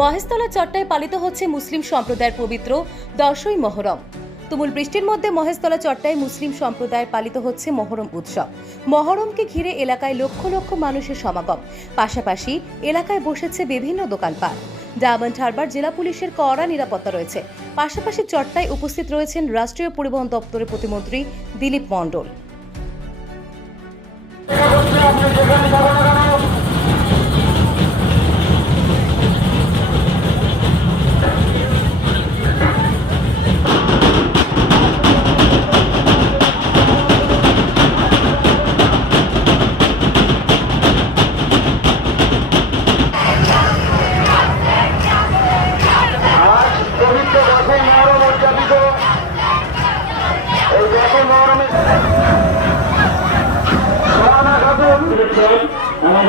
মহেশতলা চট্টায় পালিত হচ্ছে মুসলিম সম্প্রদায়ের পবিত্র দশই মহরম। তুমুল বৃষ্টির মধ্যে মহেশতলা চট্টায় মুসলিম সম্প্রদায়ের পালিত হচ্ছে মহরম উৎসব। মহরমকে ঘিরে এলাকায় লক্ষ লক্ষ মানুষের সমাগম। পাশাপাশি এলাকায় বসেছে বিভিন্ন দোকানপাট। ডায়মন্ড হারবার জেলা পুলিশের কড়া নিরাপত্তা রয়েছে। পাশাপাশি চট্টায় উপস্থিত রয়েছেন রাষ্ট্রীয় পরিবহন দপ্তরের প্রতিমন্ত্রী দিলীপ মণ্ডল।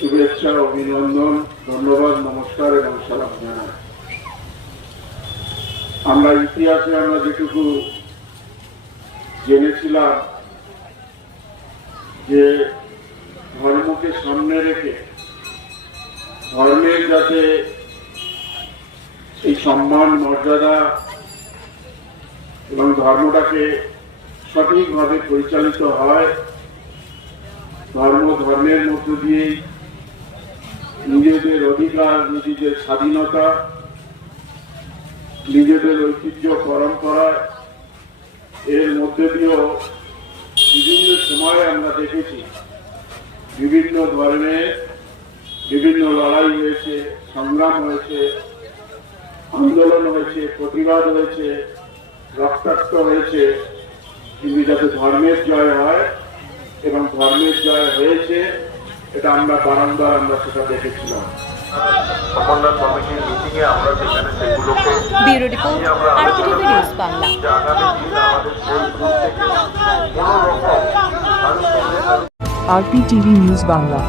শুভেচ্ছা, অভিনন্দন, ধন্যবাদ, নমস্কার এবং সালাম জানাই। আমরা ইতিহাসে আমরা যেটুকু জেনেছিলাম যে ধর্মকে সামনে রেখে ধর্মের যাতে এই সম্মান, মর্যাদা এবং ধর্মটাকে সঠিকভাবে পরিচালিত হয়, ধর্ম ধর্মের মধ্য দিয়েই নিজেদের অধিকার, নিজেদের স্বাধীনতা, নিজেদের ঐতিহ্য পরম্পরা এর মধ্যে দিয়েও বিভিন্ন সময়ে আমরা দেখেছি বিভিন্ন ধরনের বিভিন্ন লড়াই হয়েছে, সংগ্রাম হয়েছে, আন্দোলন হয়েছে, প্রতিবাদ হয়েছে, রক্তাক্ত হয়েছে। কিন্তু যাতে ধর্মের জয় হয় এবং ধর্মের জয় হয়েছে এটা আমরা বারংবার আমরা সেটা দেখেছিলাম। সমন্বয় কমিটির আমরা সেগুলোকে bureau report RTV Bangla. News Bangla.